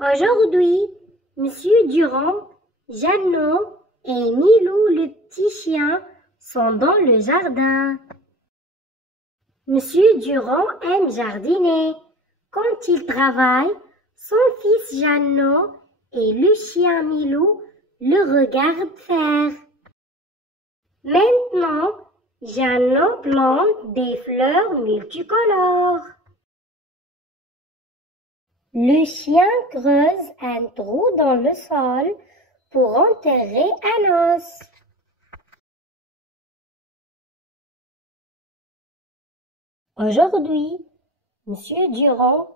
Aujourd'hui, Monsieur Durand, Jeannot et Milou le petit chien sont dans le jardin. Monsieur Durand aime jardiner. Quand il travaille, son fils Jeannot et le chien Milou le regardent faire. Maintenant, Jeannot plante des fleurs multicolores. Le chien creuse un trou dans le sol pour enterrer un os. Aujourd'hui, Monsieur Durand,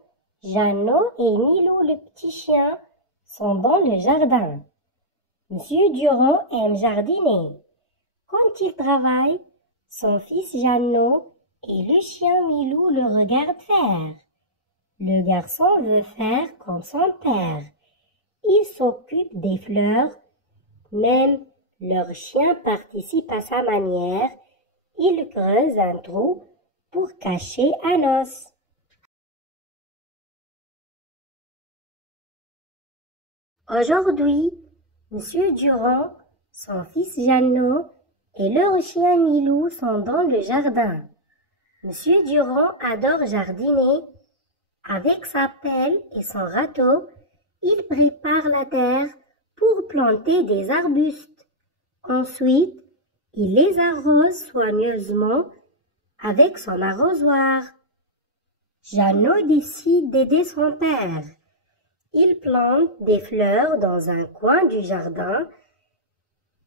Jeannot et Milou le petit chien sont dans le jardin. Monsieur Durand aime jardiner. Quand il travaille, son fils Jeannot et le chien Milou le regardent faire. Le garçon veut faire comme son père. Il s'occupe des fleurs, même leur chien participe à sa manière. Il creuse un trou pour cacher un os. Aujourd'hui, Monsieur Durand, son fils Jeannot et leur chien Milou sont dans le jardin. Monsieur Durand adore jardiner. Avec sa pelle et son râteau, il prépare la terre pour planter des arbustes. Ensuite, il les arrose soigneusement avec son arrosoir. Jeannot décide d'aider son père. Il plante des fleurs dans un coin du jardin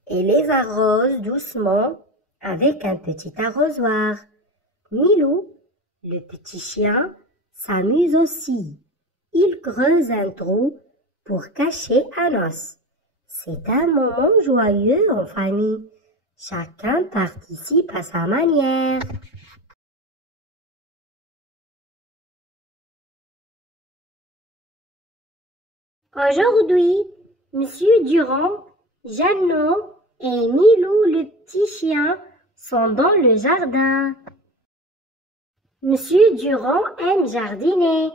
et les arrose doucement avec un petit arrosoir. Milou, le petit chien, s'amuse aussi. Il creuse un trou pour cacher un os. C'est un moment joyeux en famille. Chacun participe à sa manière. Aujourd'hui, Monsieur Durand, Jeannot et Milou le petit chien sont dans le jardin. Monsieur Durand aime jardiner.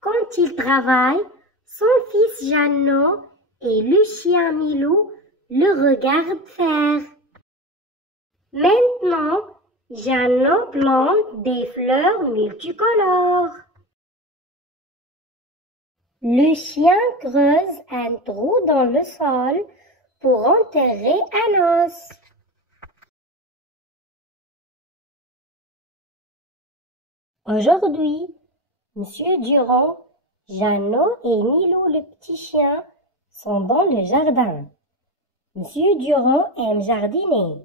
Quand il travaille, son fils Jeannot et le chien Milou le regardent faire. Maintenant, Jeannot plante des fleurs multicolores. Le chien creuse un trou dans le sol pour enterrer un os. Aujourd'hui, Monsieur Durand, Jeannot et Milou le petit chien sont dans le jardin. Monsieur Durand aime jardiner.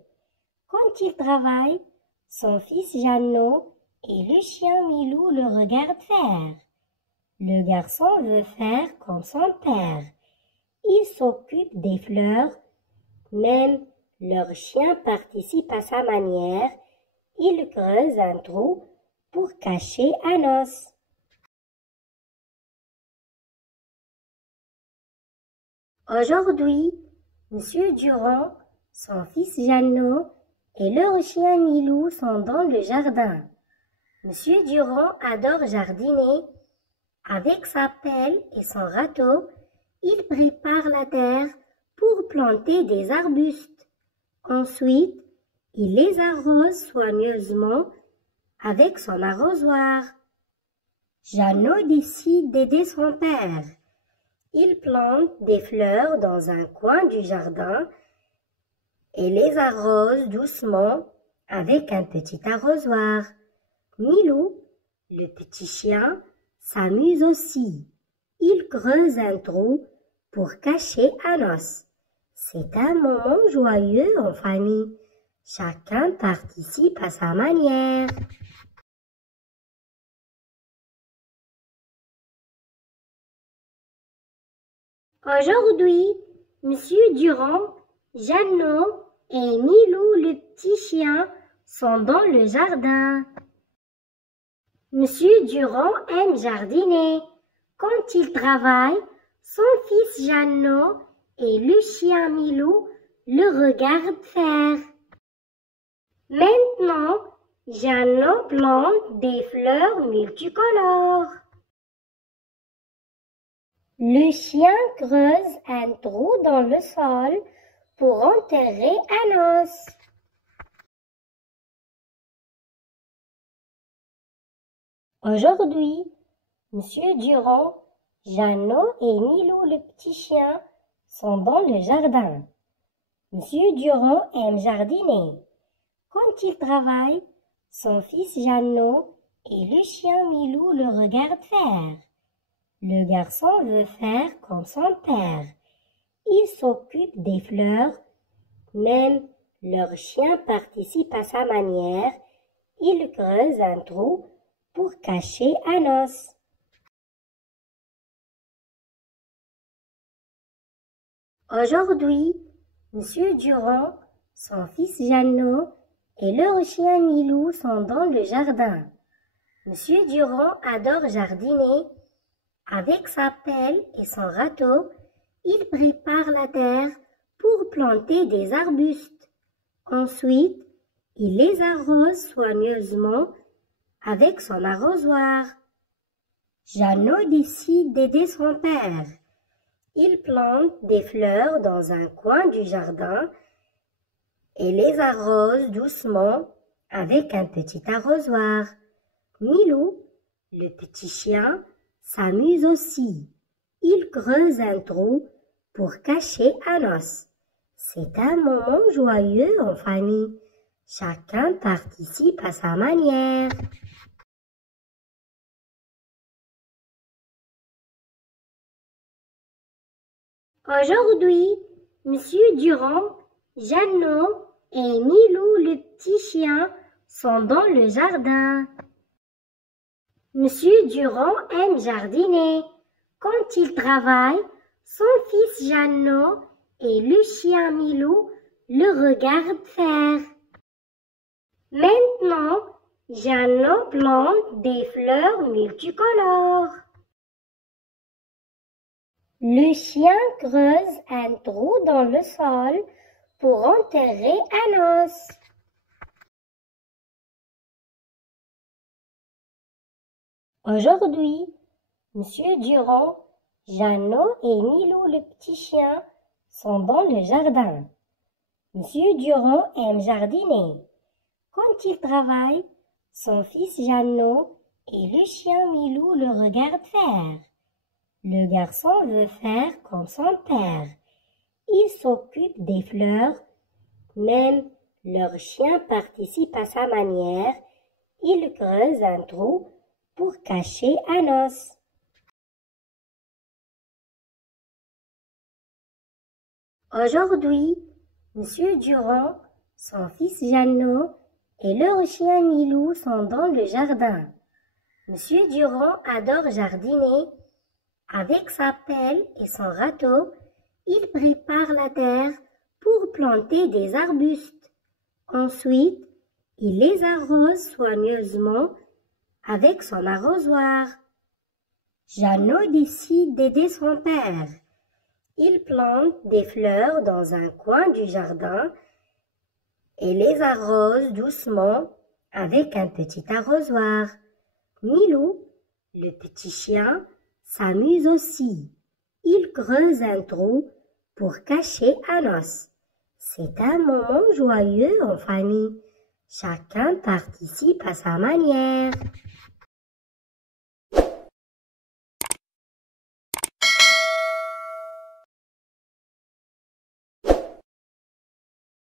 Quand il travaille, son fils Jeannot et le chien Milou le regardent faire. Le garçon veut faire comme son père. Il s'occupe des fleurs, même leur chien participe à sa manière. Il creuse un trou pour cacher un os. Aujourd'hui, Monsieur Durand, son fils Jeannot et leur chien Milou sont dans le jardin. Monsieur Durand adore jardiner. Avec sa pelle et son râteau, il prépare la terre pour planter des arbustes. Ensuite, il les arrose soigneusement avec son arrosoir. Jeannot décide d'aider son père. Il plante des fleurs dans un coin du jardin et les arrose doucement avec un petit arrosoir. Milou, le petit chien, s'amuse aussi. Il creuse un trou pour cacher un os. C'est un moment joyeux en famille. Chacun participe à sa manière. Aujourd'hui, Monsieur Durand, Jeannot et Milou le petit chien sont dans le jardin. Monsieur Durand aime jardiner. Quand il travaille, son fils Jeannot et le chien Milou le regardent faire. Maintenant, Jeannot plante des fleurs multicolores. Le chien creuse un trou dans le sol pour enterrer un os. Aujourd'hui, Monsieur Durand, Jeannot et Milou le petit chien sont dans le jardin. Monsieur Durand aime jardiner. Quand il travaille, son fils Jeannot et le chien Milou le regardent faire. Le garçon veut faire comme son père. Il s'occupe des fleurs, même leur chien participe à sa manière. Il creuse un trou pour cacher un os. Aujourd'hui, Monsieur Durand, son fils Jeannot et leur chien Milou sont dans le jardin. Monsieur Durand adore jardiner. Avec sa pelle et son râteau, il prépare la terre pour planter des arbustes. Ensuite, il les arrose soigneusement avec son arrosoir. Jeannot décide d'aider son père. Il plante des fleurs dans un coin du jardin et les arrose doucement avec un petit arrosoir. Milou, le petit chien, s'amuse aussi. Il creuse un trou pour cacher un os. C'est un moment joyeux en famille. Chacun participe à sa manière. Aujourd'hui, Monsieur Durand, Jeannot et Milou le petit chien sont dans le jardin. Monsieur Durand aime jardiner. Quand il travaille, son fils Jeannot et le chien Milou le regardent faire. Maintenant, Jeannot plante des fleurs multicolores. Le chien creuse un trou dans le sol pour enterrer un os. Aujourd'hui, Monsieur Durand, Jeannot et Milou le petit chien sont dans le jardin. Monsieur Durand aime jardiner. Quand il travaille, son fils Jeannot et le chien Milou le regardent faire. Le garçon veut faire comme son père. Il s'occupe des fleurs, même leur chien participe à sa manière. Il creuse un trou pour cacher un os. Aujourd'hui, Monsieur Durand, son fils Jeannot et leur chien Milou sont dans le jardin. Monsieur Durand adore jardiner. Avec sa pelle et son râteau, il prépare la terre pour planter des arbustes. Ensuite, il les arrose soigneusement avec son arrosoir. Jeannot décide d'aider son père. Il plante des fleurs dans un coin du jardin et les arrose doucement avec un petit arrosoir. Milou, le petit chien, s'amuse aussi. Il creuse un trou pour cacher un os. C'est un moment joyeux en famille. Chacun participe à sa manière.